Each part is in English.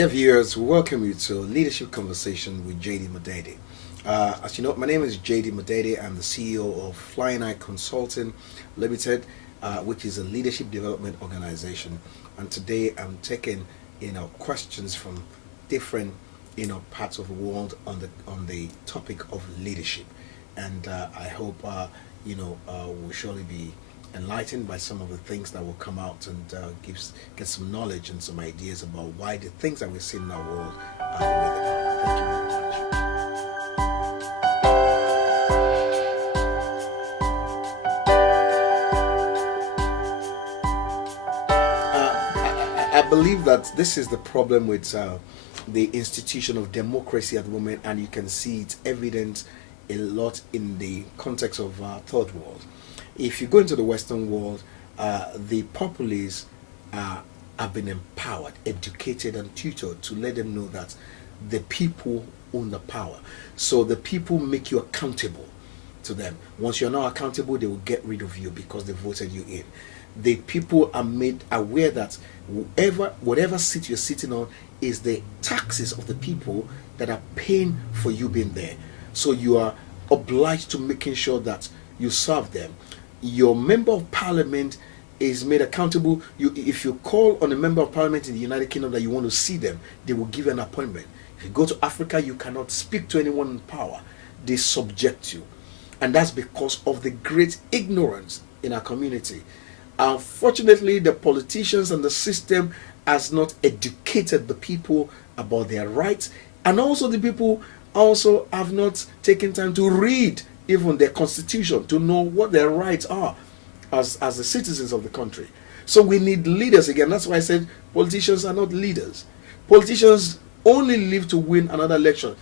Dear viewers, we welcome you to Leadership Conversation with Modede. As you know, my name is Modede. I'm the CEO of Flying Eye Consulting Limited, which is a leadership development organization. And today I'm taking questions from different parts of the world on the topic of leadership. And I hope we'll surely be enlightened by some of the things that will come out and get some knowledge and some ideas about why the things that we see in our world are the way they are. Thank you very much. I believe that this is the problem with the institution of democracy at the moment, and you can see it evident a lot in the context of third world. If you go into the Western world, the populace have been empowered, educated, and tutored to let them know that the people own the power. So the people make you accountable to them. Once you're not accountable, they will get rid of you because they voted you in. The people are made aware that whatever seat you're sitting on is the taxes of the people that are paying for you being there. So you are obliged to making sure that you serve them. Your member of parliament is made accountable. If you call on a member of parliament in the United Kingdom that you want to see them, they will give you an appointment. If you go to Africa, you cannot speak to anyone in power. They subject you. And that's because of the great ignorance in our community. Unfortunately, the politicians and the system has not educated the people about their rights, and also the people also have not taken time to read even their constitution to know what their rights are as the citizens of the country. So we need leaders again. That's why I said politicians are not leaders. Politicians only live to win another election.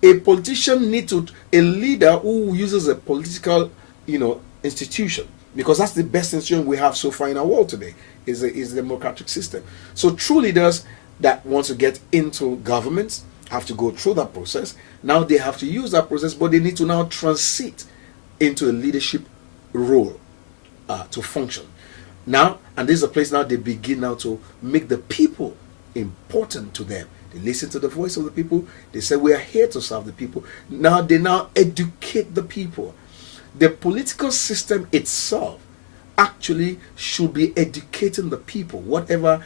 A politician needs a leader who uses a political institution, because that's the best institution we have so far in our world today, is the democratic system. So true leaders that want to get into governments have to go through that process. Now they have to use that process, but they need to now transit into a leadership role to function. Now, and this is a place now they begin now to make the people important to them. They listen to the voice of the people. They say, we are here to serve the people. Now they educate the people. The political system itself actually should be educating the people. Whatever,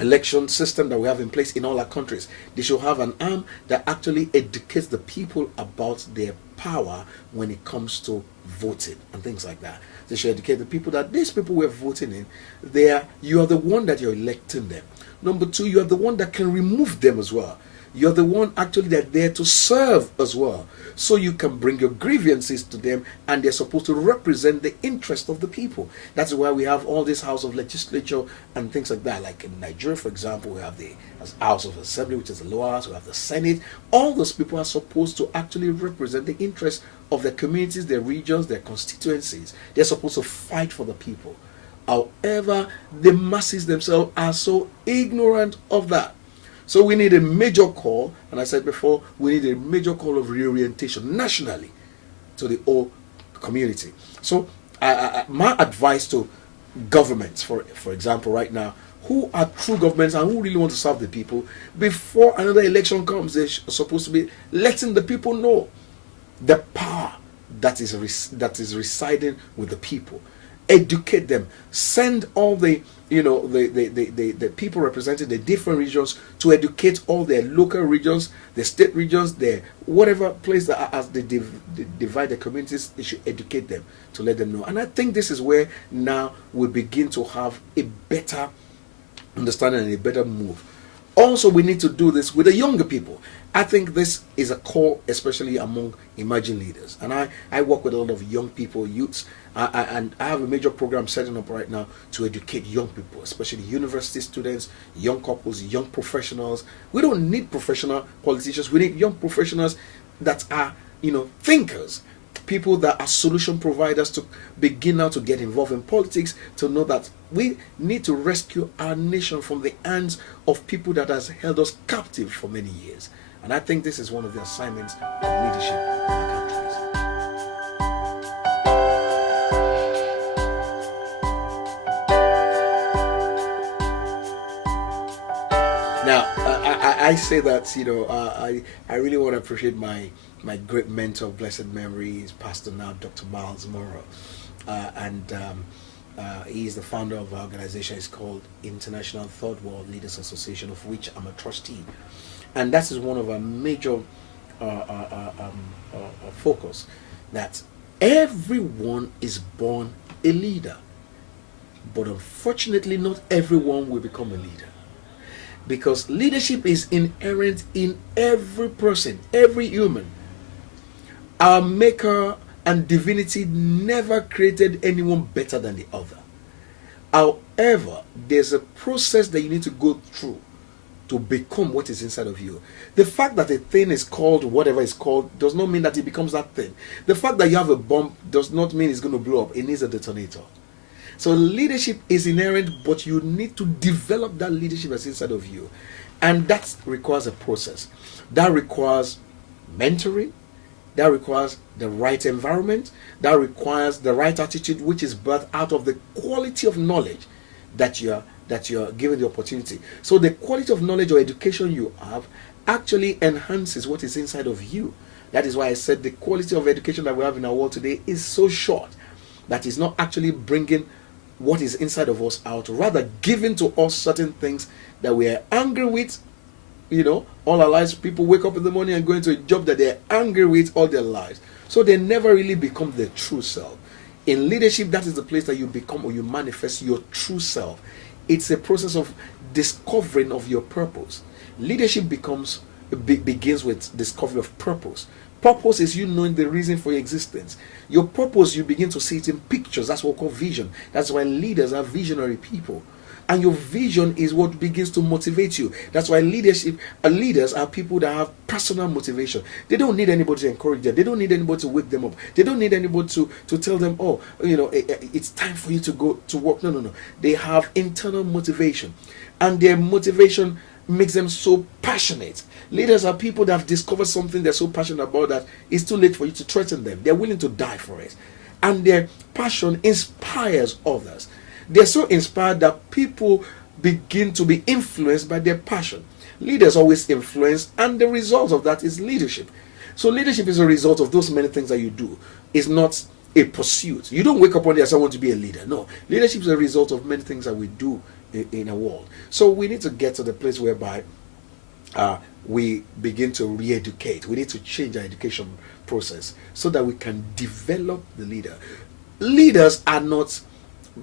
election system that we have in place in all our countries, they should have an arm that actually educates the people about their power when it comes to voting and things like that. They should educate the people that these people we're voting in, you are the one that you're electing them. Number two, you are the one that can remove them as well. You're the one actually that there to serve as well. So you can bring your grievances to them, and they're supposed to represent the interest of the people. That's why we have all this House of Legislature and things like that. Like in Nigeria, for example, we have the House of Assembly, which is the lower house. We have the Senate. All those people are supposed to actually represent the interests of their communities, their regions, their constituencies. They're supposed to fight for the people. However, the masses themselves are so ignorant of that. So we need a major call, and I said before, we need a major call of reorientation nationally to the whole community. So my advice to governments, for example, right now, who are true governments and who really want to serve the people, before another election comes, they're supposed to be letting the people know the power that is residing with the people. Educate them. Send all the people representing the different regions to educate all their local regions, the state regions, their whatever place that as they divide the communities, they should educate them to let them know. And I think this is where now we begin to have a better understanding and a better move. Also, we need to do this with the younger people. I think this is a call, especially among emerging leaders. And I work with a lot of young people, youths, and I have a major program setting up right now to educate young people, especially university students, young couples, young professionals. We don't need professional politicians. We need young professionals that are, thinkers, people that are solution providers, to begin now to get involved in politics, to know that we need to rescue our nation from the hands of people that has held us captive for many years. And I think this is one of the assignments of leadership in our countries. Now, I say that, I really want to appreciate my great mentor of blessed memory, is Pastor now Dr. Miles Morrow, and he is the founder of our organization. It's called International Third World Leaders Association, of which I'm a trustee, and that is one of our major focus, that everyone is born a leader, but unfortunately not everyone will become a leader, because leadership is inherent in every person, every human. Our maker and divinity never created anyone better than the other. However, there's a process that you need to go through to become what is inside of you. The fact that a thing is called whatever it's called does not mean that it becomes that thing. The fact that you have a bomb does not mean it's going to blow up. It needs a detonator. So leadership is inherent, but you need to develop that leadership that's inside of you. And that requires a process. That requires mentoring. That requires the right environment. That requires the right attitude, which is birthed out of the quality of knowledge that you're given the opportunity. So the quality of knowledge or education you have actually enhances what is inside of you. That is why I said the quality of education that we have in our world today is so short that is not actually bringing what is inside of us out, rather giving to us certain things that we are angry with. All our lives, people wake up in the morning and go into a job that they're angry with all their lives. So they never really become their true self. In leadership, that is the place that you become or you manifest your true self. It's a process of discovering of your purpose. Leadership begins with discovery of purpose. Purpose is you knowing the reason for your existence. Your purpose, you begin to see it in pictures. That's what we call vision. That's why leaders are visionary people. And your vision is what begins to motivate you. That's why leaders are people that have personal motivation. They don't need anybody to encourage them. They don't need anybody to wake them up. They don't need anybody to tell them, it's time for you to go to work. No. They have internal motivation. And their motivation makes them so passionate. Leaders are people that have discovered something they're so passionate about that it's too late for you to threaten them. They're willing to die for it. And their passion inspires others. They're so inspired that people begin to be influenced by their passion. Leaders always influence, and the result of that is leadership. So leadership is a result of those many things that you do. It's not a pursuit. You don't wake up one day and say, I want to be a leader. No. Leadership is a result of many things that we do in a world. So we need to get to the place whereby we begin to re-educate. We need to change our education process so that we can develop the leader. Leaders are not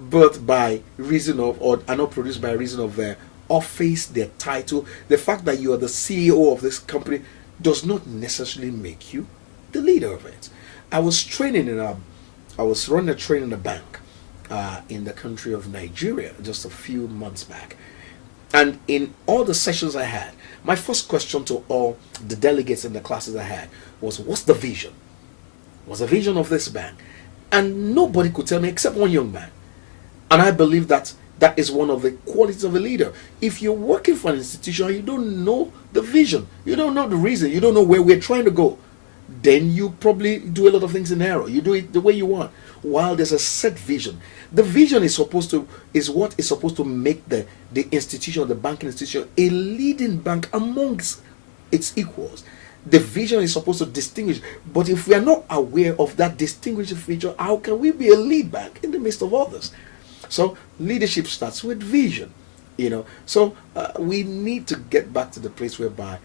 birthed by reason of, or are not produced by reason of their office, their title. The fact that you are the CEO of this company does not necessarily make you the leader of it. I was running a training in a bank in the country of Nigeria just a few months back. And in all the sessions I had, my first question to all the delegates in the classes I had was, what's the vision? What's the vision of this bank? And nobody could tell me except one young man. And I believe that is one of the qualities of a leader. If you're working for an institution and you don't know the vision, you don't know the reason, you don't know where we're trying to go, then you probably do a lot of things in error. You do it the way you want. While there's a set vision. The vision is what is supposed to make the institution, the banking institution, a leading bank amongst its equals. The vision is supposed to distinguish. But if we are not aware of that distinguishing feature, how can we be a lead bank in the midst of others? So leadership starts with vision, So we need to get back to the place whereby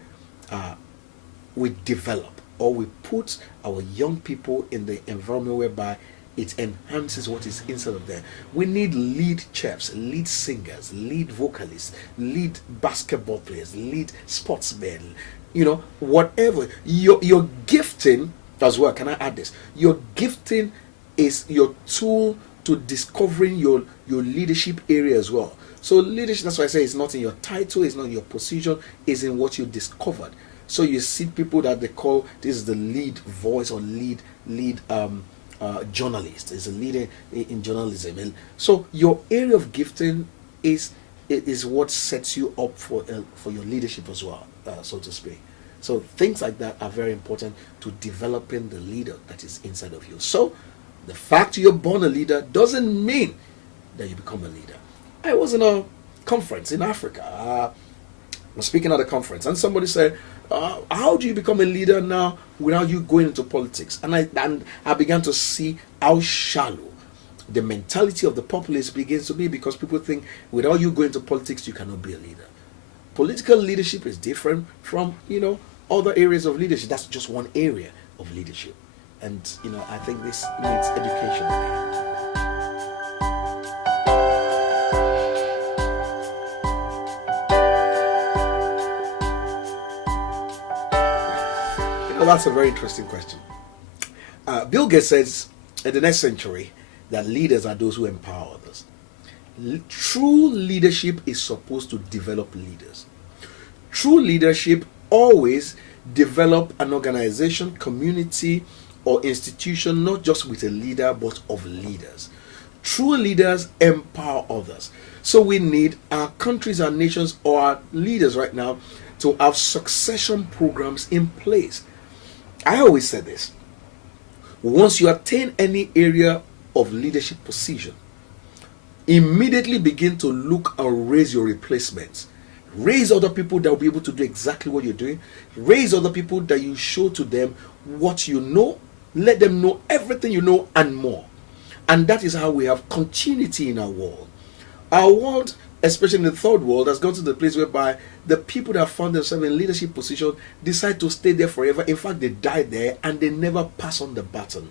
we develop, or we put our young people in the environment whereby it enhances what is inside of them. We need lead chefs, lead singers, lead vocalists, lead basketball players, lead sportsmen, whatever. Your gifting as well. Can I add this? Your gifting is your tool to discovering your leadership area as well. So leadership, that's why I say it's not in your title, it's not in your position, it's in what you discovered. So you see people that they call this is the lead voice or lead journalist, is a leader in journalism. And so your area of gifting is what sets you up for your leadership as well, so to speak. So things like that are very important to developing the leader that is inside of you. So the fact you're born a leader doesn't mean that you become a leader. I was in a conference in Africa was speaking at a conference, and somebody said, "How do you become a leader now without you going into politics?" And I began to see how shallow the mentality of the populace begins to be, because people think without you going to politics, you cannot be a leader. Political leadership is different from other areas of leadership. That's just one area of leadership, and I think this needs education. That's a very interesting question. Bill Gates says in the next century that leaders are those who empower others. True leadership is supposed to develop leaders. True leadership always develop an organization, community, or institution, not just with a leader, but of leaders. True leaders empower others. So we need our countries, our nations, or our leaders right now to have succession programs in place. I always say this: once you attain any area of leadership position, immediately begin to look and raise your replacements. Raise other people that will be able to do exactly what you're doing. Raise other people that you show to them what you know. Let them know everything you know and more. And that is how we have continuity in our world. Our world, especially in the third world, has gone to the place whereby the people that found themselves in leadership position decide to stay there forever. In fact, they die there and they never pass on the baton.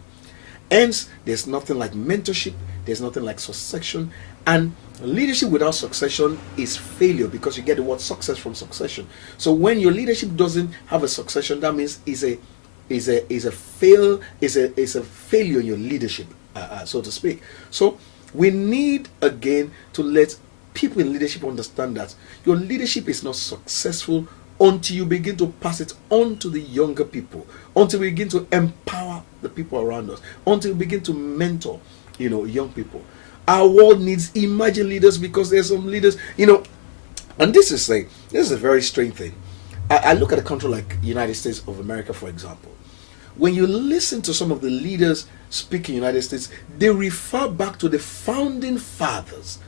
Hence, there's nothing like mentorship, there's nothing like succession, and leadership without succession is failure, because you get the word success from succession. So when your leadership doesn't have a succession, that means is a failure in your leadership, so to speak. So we need again to let people in leadership understand that your leadership is not successful until you begin to pass it on to the younger people, until we begin to empower the people around us, until we begin to mentor, young people. Our world needs emerging leaders, because there's some leaders, and this is a very strange thing. I look at a country like United States of America, for example. When you listen to some of the leaders speak in the United States, they refer back to the founding fathers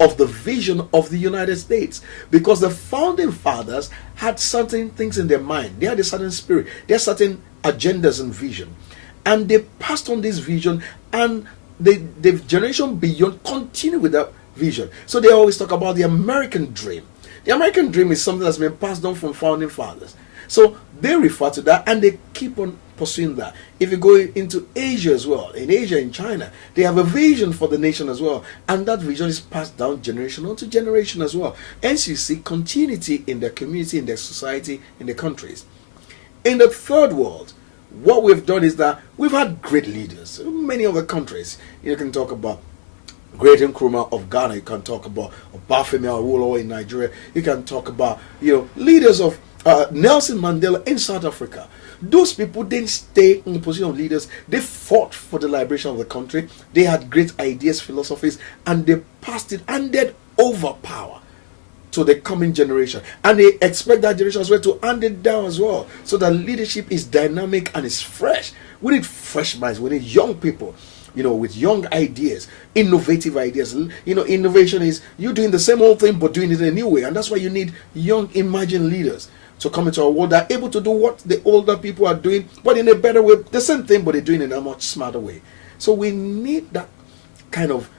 of the vision of the United States, because the founding fathers had certain things in their mind. They had a certain spirit, they had certain agendas and vision, and they passed on this vision, and the generation beyond continue with that vision. So they always talk about the American dream. The American dream is something that's been passed on from founding fathers. So they refer to that and they keep on pursuing that. If you go into Asia as well, in Asia, in China, they have a vision for the nation as well. And that vision is passed down generation onto generation as well. Hence you see continuity in their community, in their society, in their countries. In the third world, what we've done is that we've had great leaders. Many other countries, you can talk about Great Nkrumah of Ghana, you can talk about Obafemi Awolowo in Nigeria, you can talk about leaders of Nelson Mandela in South Africa. Those people didn't stay in the position of leaders. They fought for the liberation of the country. They had great ideas, philosophies, and they passed it, handed over power to the coming generation. And they expect that generation as well to hand it down as well, so that leadership is dynamic and is fresh. We need fresh minds. We need young people, with young ideas, innovative ideas. Innovation is you doing the same old thing but doing it in a new way. And that's why you need young, emerging leaders to come into our world that are able to do what the older people are doing, but in a better way. The same thing, but they're doing it in a much smarter way. So we need that kind of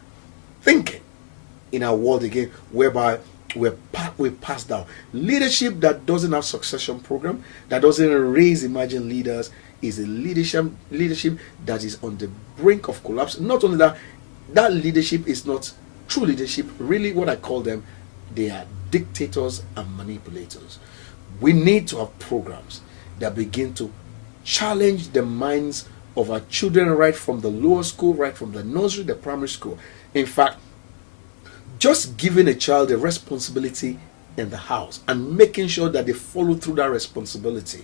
thinking in our world again, whereby we pass down leadership that doesn't have succession program, that doesn't raise emerging leaders, is a leadership that is on the brink of collapse. Not only that, that leadership is not true leadership. Really, what I call them, they are dictators and manipulators. We need to have programs that begin to challenge the minds of our children right from the lower school, right from the nursery, the primary school. In fact, just giving a child a responsibility in the house and making sure that they follow through that responsibility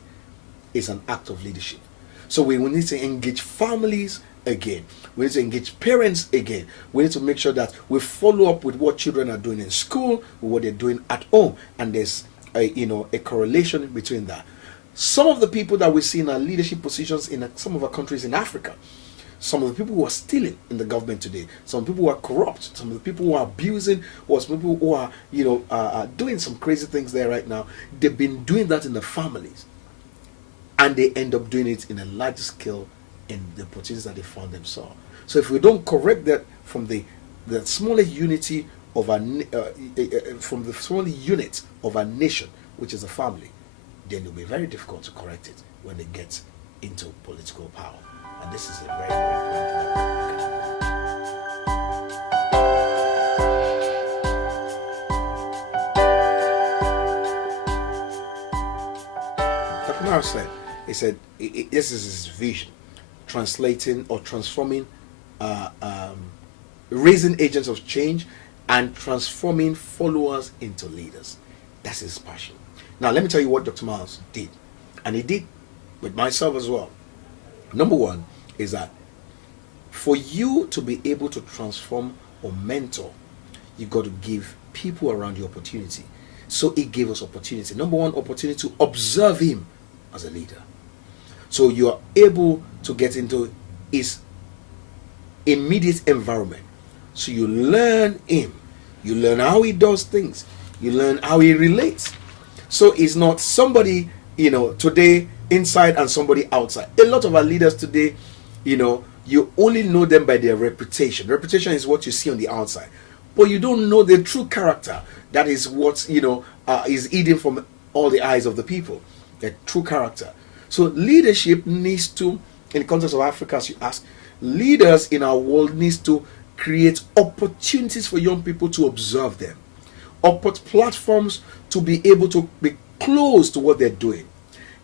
is an act of leadership. So we need to engage families again. We need to engage parents again. We need to make sure that we follow up with what children are doing in school, with what they're doing at home, and there's a correlation between that. Some of the people that we see in our leadership positions in some of our countries in Africa, some of the people who are stealing in the government today, some people who are corrupt, some of the people who are abusing, or some people who are, doing some crazy things there right now, they've been doing that in the families. And they end up doing it in a large scale in the opportunities that they found themselves. So if we don't correct that from the smallest unity of from the smallest unit of a nation, which is a family, then it will be very difficult to correct it when they get into political power. And this is a very, very Dr. Mara said, this is his vision, translating or transforming, raising agents of change and transforming followers into leaders. That's his passion. Now, let me tell you what Dr. Miles did. And he did with myself as well. Number one is that for you to be able to transform or mentor, you've got to give people around you opportunity. So he gave us opportunity. Number one, opportunity to observe him as a leader. So you are able to get into his immediate environment. So you learn him. You learn how he does things. You learn how he relates. So it's not somebody, today inside and somebody outside. A lot of our leaders today, you only know them by their reputation. Reputation is what you see on the outside. But you don't know their true character. That is what, is hidden from all the eyes of the people. Their true character. So leadership needs to, in the context of Africa, as you ask, leaders in our world needs to create opportunities for young people to observe them. Platforms to be able to be close to what they're doing.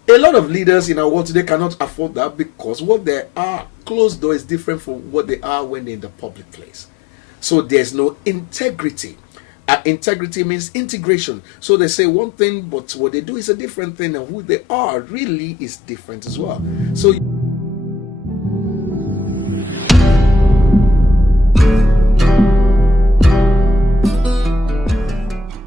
A lot of leaders in our world today cannot afford that because what they are closed door is different from what they are when they're in the public place. So there's no integrity. Integrity means integration. So they say one thing, but what they do is a different thing, and who they are really is different as well. So